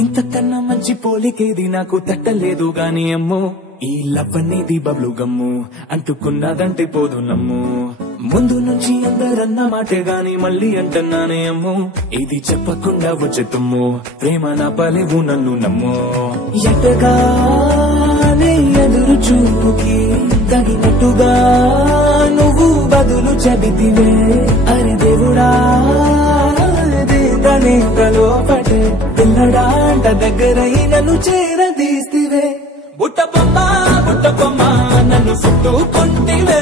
ఇంతకన్నా మంచి పోలికేది నాకు తట్టలేదు గాని అమ్మో, ఈ లవ్ అనేది బబ్లు గమ్ము, అంటుకున్నదంటే పోదు నమ్ము. ముందు నుంచి అందరన్న మాటే గాని మళ్ళీ అంటున్నానే అమ్ము, ఇది చెప్పకుండా వచ్చే తుమ్ము, ప్రేమ నా పలేవు నన్ను నమ్ము. ఎటగానే ఎదురు చూపుకి తగినట్టుగా నువ్వు బదులు చెబితివే, అరే దేవుడా లోపటే పిల్లడాంట దగ్గరై నన్ను చేరదీస్తివే. బుట్ట బొమ్మ నన్ను చుట్టుకుంటివే.